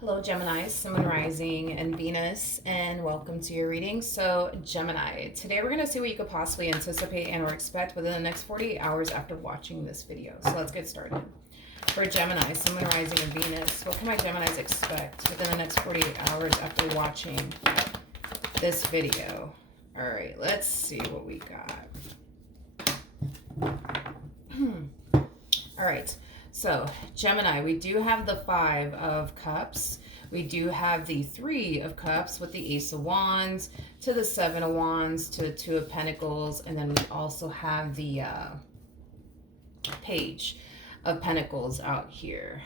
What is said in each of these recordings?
Hello, Gemini, Sun, Rising, and Venus, and welcome to your reading. So, Gemini, today we're going to see what you could possibly anticipate and or expect within the next 48 hours after watching this video. So, let's get started. For Gemini, Sun, Rising, and Venus, what can my Geminis expect within the next 48 hours after watching this video? All right, let's see what we got. All right. So, Gemini, we do have the Five of Cups. We do have the Three of Cups with the Ace of Wands to the Seven of Wands to the Two of Pentacles. And then we also have the Page of Pentacles out here.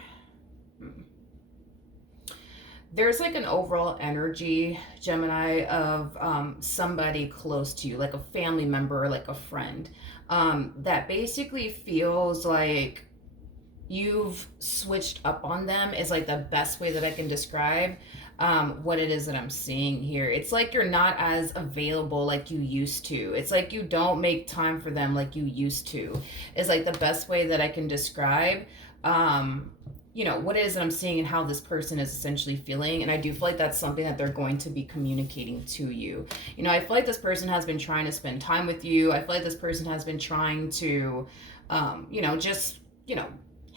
There's like an overall energy, Gemini, of somebody close to you, like a family member, like a friend, that basically feels like you've switched up on them is like the best way that I can describe what it is that I'm seeing here. It's like you're not as available like you used to. It's like you don't make time for them like you used to. Is like the best way that I can describe what it is that I'm seeing and how this person is essentially feeling. And I do feel like that's something that they're going to be communicating to you. I feel like this person has been trying to spend time with you. I feel like this person has been trying to just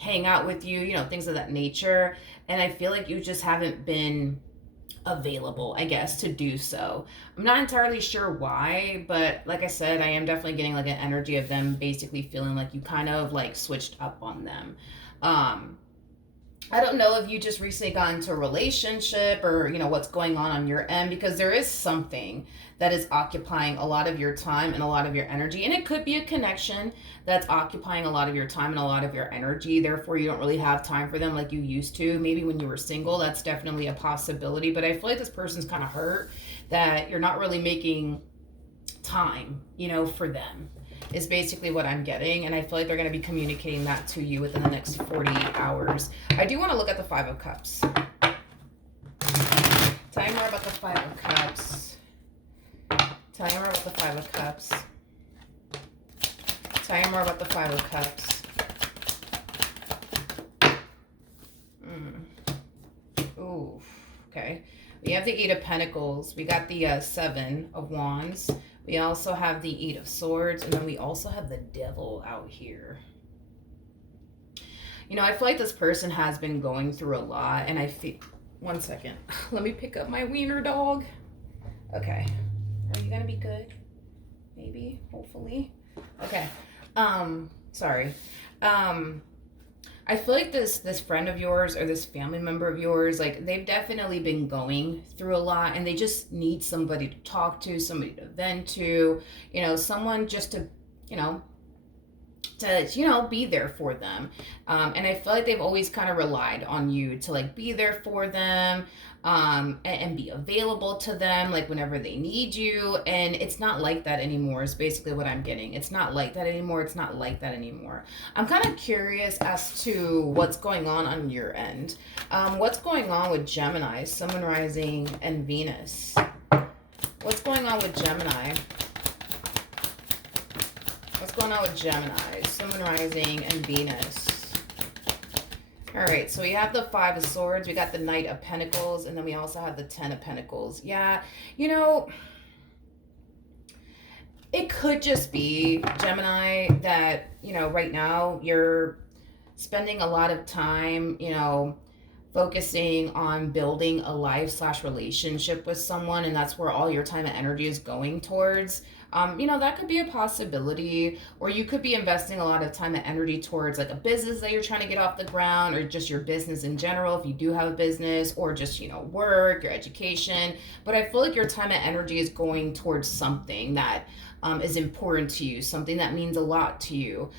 hang out with you, things of that nature. And I feel like you just haven't been available, I guess, to do so. I'm not entirely sure why, but like I said, I am definitely getting like an energy of them basically feeling like you kind of like switched up on them. I don't know if you just recently got into a relationship or, what's going on your end, because there is something that is occupying a lot of your time and a lot of your energy. And it could be a connection that's occupying a lot of your time and a lot of your energy. Therefore, you don't really have time for them like you used to. Maybe when you were single, that's definitely a possibility. But I feel like this person's kind of hurt that you're not really making time, for them. Is basically what I'm getting, and I feel like they're going to be communicating that to you within the next 48 hours. I do want to look at the Five of Cups. Tell me more about the Five of Cups. Tell me more about the Five of Cups. Tell me more about the Five of Cups. Ooh, okay. We have the Eight of Pentacles. We got the Seven of Wands. We also have the Eight of Swords, and then we also have the Devil out here. I feel like this person has been going through a lot, and I feel... One second. Let me pick up my wiener dog. Okay. Are you gonna be good? Maybe. Hopefully. Okay. Sorry. I feel like this friend of yours or this family member of yours, like they've definitely been going through a lot, and they just need somebody to talk to, somebody to vent to, someone just to, be there for them. And I feel like they've always kind of relied on you to like be there for them, and be available to them like whenever they need you. And it's not like that anymore is basically what I'm getting. It's not like that anymore. It's not like that anymore. I'm kind of curious as to what's going on your end. What's going on with Gemini, Sun, Rising, and Venus? What's going on with Gemini? What's going on with Gemini, Sun, Rising, and Venus? All right, so we have the Five of Swords, we got the Knight of Pentacles, and then we also have the Ten of Pentacles. Yeah, it could just be, Gemini, that, right now you're spending a lot of time, focusing on building a life/relationship with someone, and that's where all your time and energy is going towards. That could be a possibility, or you could be investing a lot of time and energy towards like a business that you're trying to get off the ground, or just your business in general if you do have a business, or just, work, your education. But I feel like your time and energy is going towards something that is important to you, something that means a lot to you.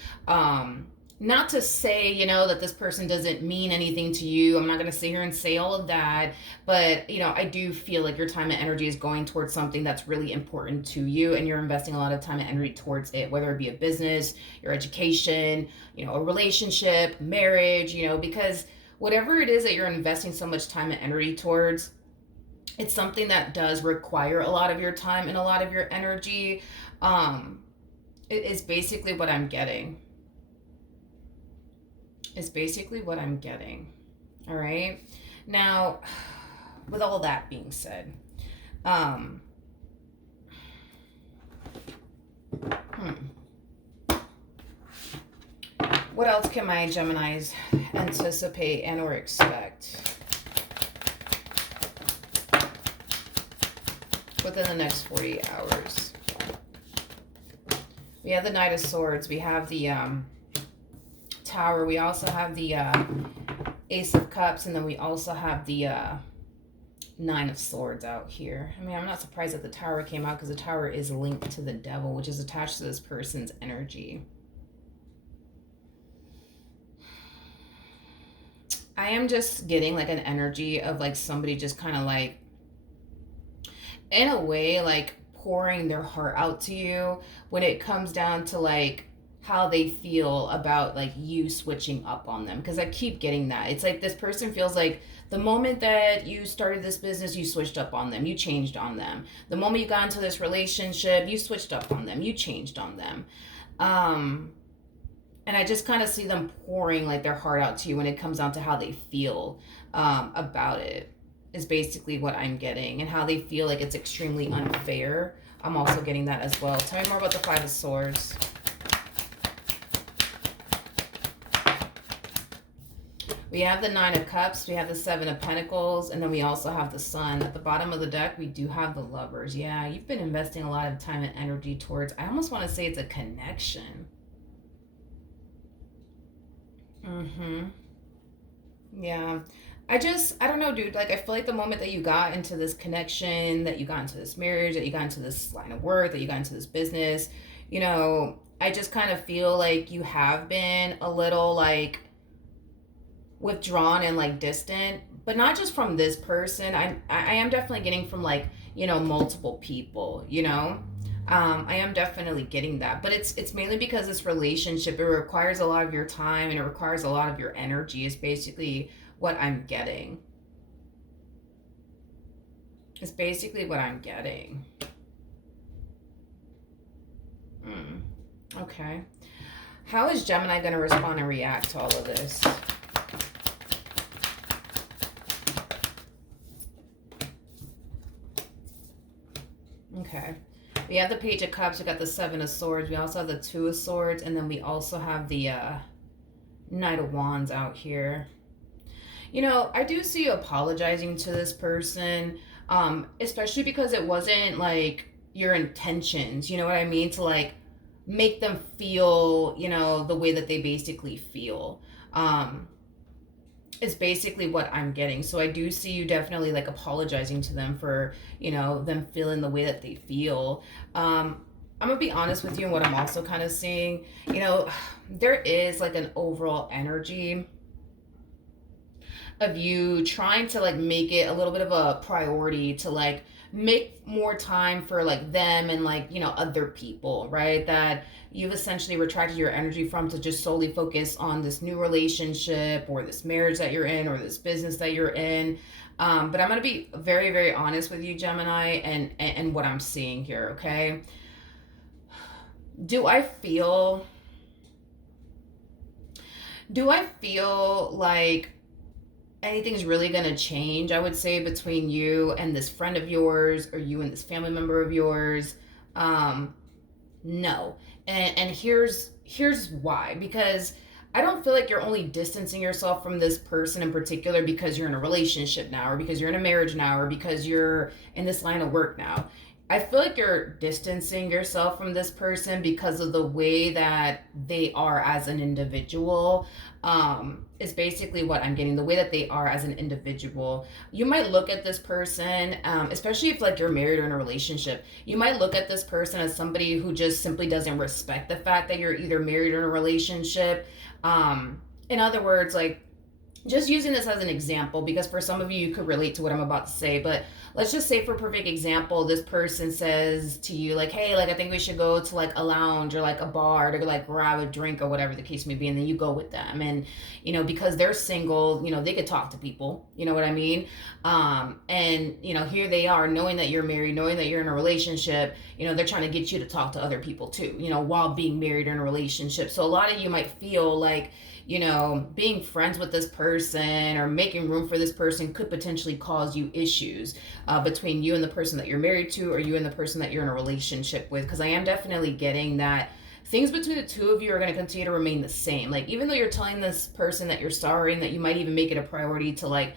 Not to say, that this person doesn't mean anything to you. I'm not going to sit here and say all of that. But, I do feel like your time and energy is going towards something that's really important to you. And you're investing a lot of time and energy towards it, whether it be a business, your education, a relationship, marriage, because whatever it is that you're investing so much time and energy towards, it's something that does require a lot of your time and a lot of your energy. It is basically what I'm getting. Is basically what I'm getting. All right. Now, with all that being said, um, hmm, what else can my Geminis anticipate and or expect within the next 48 hours? We have the Knight of Swords. We have the Tower. We also have the Ace of Cups. And then we also have the Nine of Swords out here. I mean, I'm not surprised that the Tower came out because the Tower is linked to the Devil, which is attached to this person's energy. I am just getting like an energy of like somebody just kind of like, in a way, like pouring their heart out to you when it comes down to like how they feel about like you switching up on them. Because I keep getting that. It's like this person feels like the moment that you started this business, you switched up on them. You changed on them. The moment you got into this relationship, you switched up on them. You changed on them. And I just kind of see them pouring like their heart out to you when it comes down to how they feel about it, is basically what I'm getting, and how they feel like it's extremely unfair. I'm also getting that as well. Tell me more about the Five of Swords. We have the Nine of Cups, we have the Seven of Pentacles, and then we also have the Sun. At the bottom of the deck, we do have the Lovers. Yeah, you've been investing a lot of time and energy towards, I almost want to say it's a connection. Yeah. I don't know, dude. Like, I feel like the moment that you got into this connection, that you got into this marriage, that you got into this line of work, that you got into this business, you know, I just kind of feel like you have been a little, like, withdrawn and, like, distant. But not just from this person. I am definitely getting from, like, you know, multiple people, you know? I am definitely getting that, but it's mainly because this relationship, it requires a lot of your time and it requires a lot of your energy, is basically what I'm getting. It's basically what I'm getting. Okay. How is Gemini going to respond and react to all of this? Okay. We have the Page of Cups. We got the Seven of Swords. We also have the Two of Swords. And then we also have the Knight of Wands out here. You know, I do see you apologizing to this person, especially because it wasn't like your intentions, you know what I mean? To like make them feel, you know, the way that they basically feel. Is basically what I'm getting. So I do see you definitely like apologizing to them for, you know, them feeling the way that they feel. I'm gonna be honest with you, and what I'm also kind of seeing, you know, there is like an overall energy of you trying to like make it a little bit of a priority to like make more time for like them and like, you know, other people, right? That you've essentially retracted your energy from, to just solely focus on this new relationship or this marriage that you're in or this business that you're in. But I'm going to be very, very honest with you, Gemini, and what I'm seeing here, okay? Do I feel like anything's really going to change, I would say, between you and this friend of yours, or you and this family member of yours? No. And here's why. Because I don't feel like you're only distancing yourself from this person in particular because you're in a relationship now, or because you're in a marriage now, or because you're in this line of work now. I feel like you're distancing yourself from this person because of the way that they are as an individual. Is basically what I'm getting. The way that they are as an individual. You might look at this person, especially if like you're married or in a relationship, you might look at this person as somebody who just simply doesn't respect the fact that you're either married or in a relationship. In other words, like, just using this as an example, because for some of you could relate to what I'm about to say, but let's just say, for perfect example, this person says to you like, hey, like, I think we should go to like a lounge or like a bar to like grab a drink or whatever the case may be. And then you go with them, and, you know, because they're single, you know, they could talk to people, you know what I mean? And, you know, here they are knowing that you're married, knowing that you're in a relationship, you know, they're trying to get you to talk to other people too, you know, while being married or in a relationship. So a lot of you might feel like, being friends with this person or making room for this person could potentially cause you issues between you and the person that you're married to, or you and the person that you're in a relationship with. Because I am definitely getting that things between the two of you are going to continue to remain the same. Like, even though you're telling this person that you're sorry and that you might even make it a priority to, like,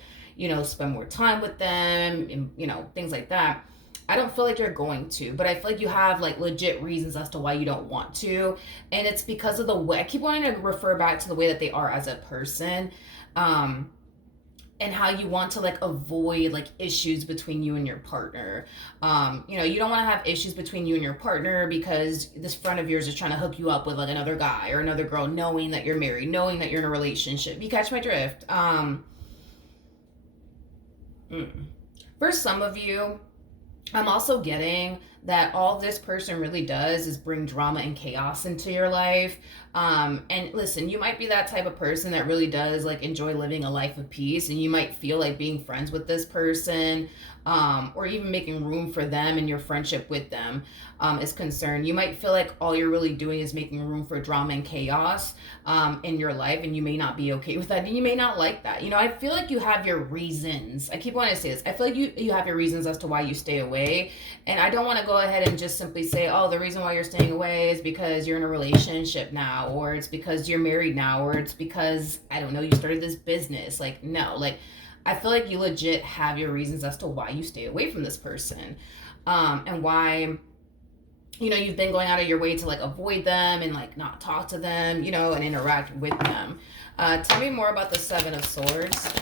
spend more time with them and, things like that, I don't feel like you're going to, but I feel like you have like legit reasons as to why you don't want to. And it's because of the way, I keep wanting to refer back to the way that they are as a person. And how you want to like avoid like issues between you and your partner. You don't want to have issues between you and your partner because this friend of yours is trying to hook you up with like another guy or another girl, knowing that you're married, knowing that you're in a relationship. You catch my drift? For some of you, I'm also getting that all this person really does is bring drama and chaos into your life. And listen, you might be that type of person that really does like enjoy living a life of peace, and you might feel like being friends with this person, or even making room for them and your friendship with them is concerned. You might feel like all you're really doing is making room for drama and chaos in your life, and you may not be okay with that, and you may not like that. I feel like you have your reasons. I keep wanting to say this. I feel like you have your reasons as to why you stay away, and I don't want to go ahead and just simply say, oh, the reason why you're staying away is because you're in a relationship now, or it's because you're married now, or it's because, I don't know, you started this business. Like, no, like, I feel like you legit have your reasons as to why you stay away from this person, and why you've been going out of your way to like avoid them and like not talk to them, and interact with them. Tell me more about the Seven of Swords.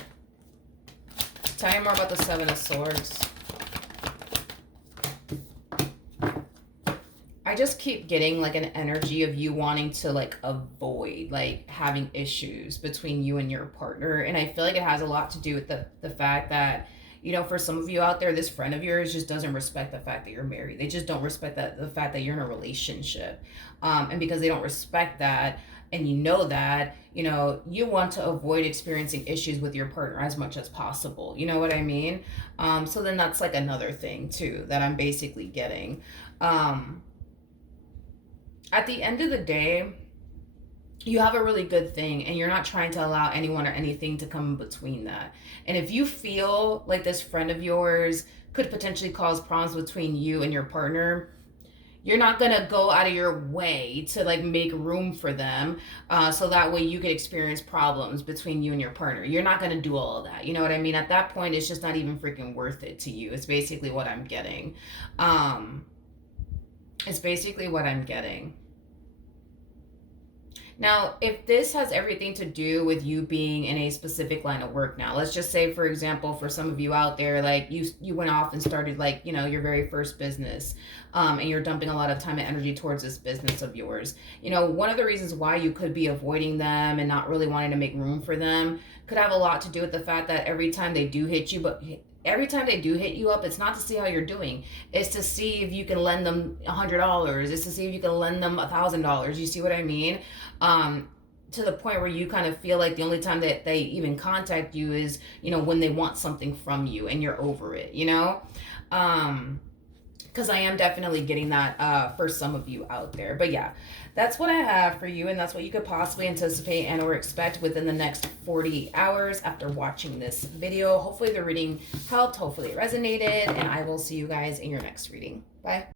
Tell me more about the Seven of Swords. I just keep getting like an energy of you wanting to like avoid like having issues between you and your partner. And I feel like it has a lot to do with the fact that, for some of you out there, this friend of yours just doesn't respect the fact that you're married. They just don't respect the fact that you're in a relationship. And because they don't respect that, and that, you want to avoid experiencing issues with your partner as much as possible. You know what I mean? So then that's like another thing too that I'm basically getting. At the end of the day, you have a really good thing, and you're not trying to allow anyone or anything to come in between that. And if you feel like this friend of yours could potentially cause problems between you and your partner, you're not going to go out of your way to like make room for them, so that way you could experience problems between you and your partner. You're not going to do all of that. You know what I mean? At that point, it's just not even freaking worth it to you. It's basically what I'm getting. It's basically what I'm getting. Now, if this has everything to do with you being in a specific line of work now, let's just say, for example, for some of you out there, like you went off and started like, your very first business, and you're dumping a lot of time and energy towards this business of yours. One of the reasons why you could be avoiding them and not really wanting to make room for them could have a lot to do with the fact that every time they do hit you up, it's not to see how you're doing. It's to see if you can lend them $100. It's to see if you can lend them $1,000. You see what I mean? To the point where you kind of feel like the only time that they even contact you is, when they want something from you and you're over it, because I am definitely getting that for some of you out there. But yeah, that's what I have for you, and that's what you could possibly anticipate and or expect within the next 40 hours after watching this video. Hopefully the reading helped, hopefully it resonated, and I will see you guys in your next reading. Bye.